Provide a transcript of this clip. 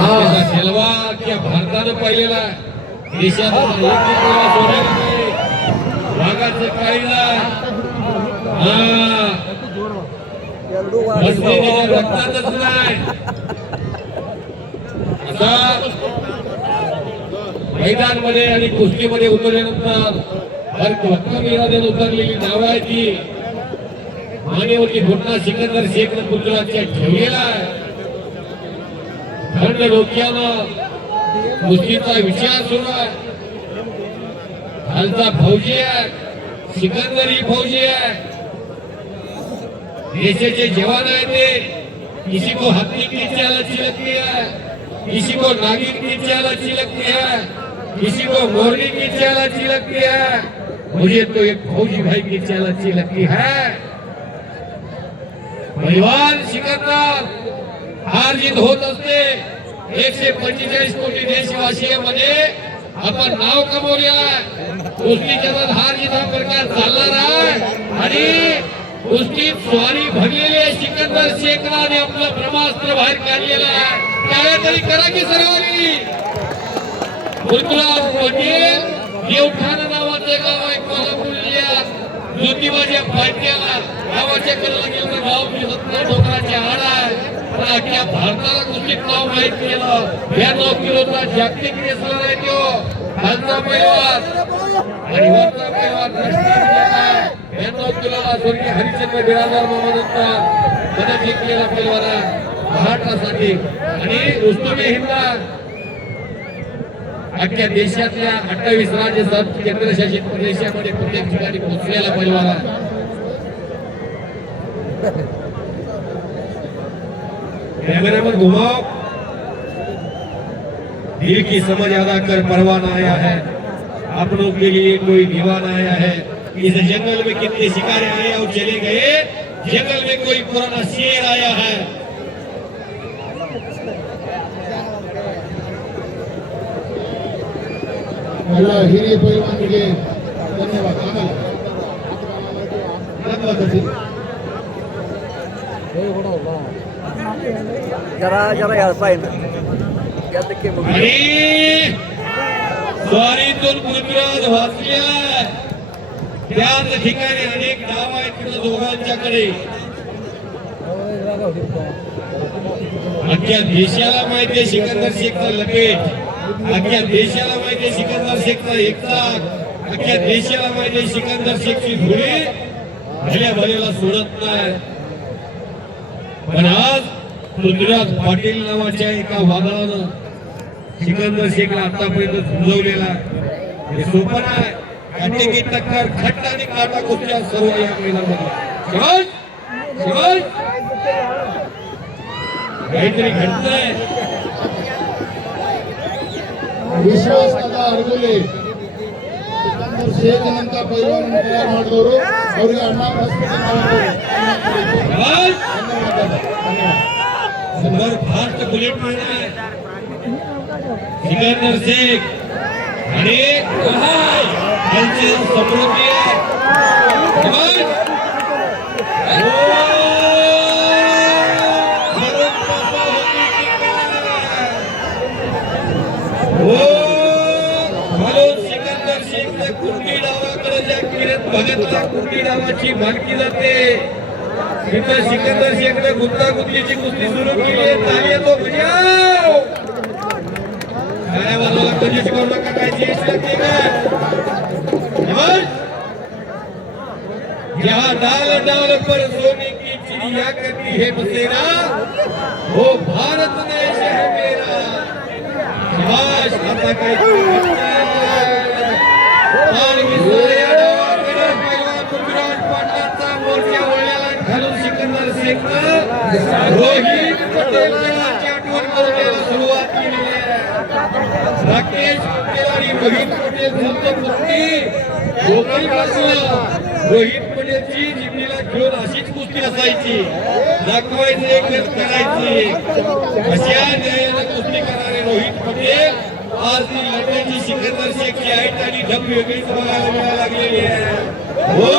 जलवा क्या भारतानं पाहिलेला देशात सोडायला नाही भागाचं काही नाही रक्तातच नाही आता मैदान मध्ये आणि कुस्तीमध्ये उतरल्यानंतर भक्कम इराद्याने उतरलेली नाव आहे ती मानेवरती घोटना सिकंदर शेख गुजरातच्या ठेवलेला आहे थंड डोक्यानं कुस्तीचा विचार सुरू आहे खालचा फौजी आहे सिकंदर ही फौजी आहे देशाचे जवान आहे ते किसी को हत्ती की चाल अच्छी लगती है किसी को नागिन की चाल अच्छी लगती है किसी को मोरनी की चाल अच्छी लगती है मुझे तो एक फौजी भाई की चाल अच्छी लगती है परिवार सिकंदर हार जीत होत असते 145 कोटी देशवासियांमध्ये आपण नाव कमवले कुस्तीच्या हार जीत हा प्रकार चालणार आहे आणि कुस्तीत स्वारी भरलेली आहे सिकंदर शेखने आपलं ब्रह्मास्त्र बाहेर काढलेलं आहे त्यावेळी करा की सर्वांनी पृथ्वीराज पटेल देवठाणा नावाचं गाव आहे कोल्हापूर जिल्ह्यात ज्योतिबाच्या पायथ्याला गावाच्या कडेला गेलं गाव दिसत नाही डोंगराच्या आड आहे पण अख्ख्या भारताला कुस्तीत नाव माहीत केलं 92 किलोचा जागतिक रेसलर आहे तो खालचा पैलवान आणि वरचा पैलवान 92 किलोला स्वर्गीय हरिचंद्र बिराजदार मामानंतर पदक जिंकलेला पैलवान आहे महाराष्ट्रासाठी आणि रुस्तुम हिंदा अख्ख्या देशातल्या 28 राज्य केंद्रशासित प्रदेशामध्ये प्रत्येक ठिकाणी पोहोचलेला पैलवान आहे कैमरामैन घुमाओ दिल की समझ अदा कर परवाना आया है अपनों के लिए कोई दीवाना आया है इस जंगल में कितने शिकारे आए और चले गए जंगल में कोई पुराना शेर आया है हिरिय पैलवानगे धन्यवाद जरा जरा यार पाहिजे स्वारीतून पृथ्वीराज वाचलेला त्याच ठिकाणी अनेक डाव आहेत तिथं दोघांच्याकडे अख्ख्या देशाला माहिती सिकंदर शेखचा लपेट अख्ख्या देशाला माहिती सिकंदर शेखचा एकचाक अख्ख्या देशाला माहिती सिकंदर शेखची धुळी भल्या भल्याला सोडत नाही पण आज पृथ्वीराज पाटील नावाच्या एका वादळानं सिकंदर शेखला आतापर्यंत झुंजवलेला हे सोपं नाही काटेकी टक्कर खट्ट आणि काटा कुस्त्या सर्व या मैदानामध्ये काहीतरी घडतंय ವಿಶ್ವಾಸ ಅಡಗುಲಿ ಸಿಕಂದರ್ ಶೇಖ್ ಅಂತ ಪೈಲ್ವಾನ್ ತಯಾರು ಮಾಡಿದವರು ಅವರಿಗೆ ಅಣ್ಣ नंबर फास्ट बुलेट मारना है सिकंदर शेख आणि त्यांचे समृद्धी आहे सिकंदर शेख कुंडी डावाकडे ज्या किरण भगतला कुंडी डावाची मालकी जाते तिथं सिकंदर शेखने गुंतागुंतीची कुस्ती सुरू केली आहे ताली तो बजाव काय वाजवला कधी शिकवू नका काय चेष्टा लागते का यहाँ डाल डाल पर सोने की चिड़िया करती है बसेरा वो भारत देश है मेरा शाबाश आता काय सिकंदर शेख रोहित पटेल आठवण करून द्यायला सुरुवात केली आहे राकेश पटेल आणि रोहित पटेल झालते कुस्ती गोकुल बाजूला रोहित पटेलची जिंकलेला खेळून अशीच कुस्ती असायची दाखवायची करायची अशा न्यायाने कुस्ती करणारे रोहित पटेल आज ती लढण्याची सिकंदर शेखची आहेत आणि ढब वेगळीच बघायला मिळायला लागलेली आहे हो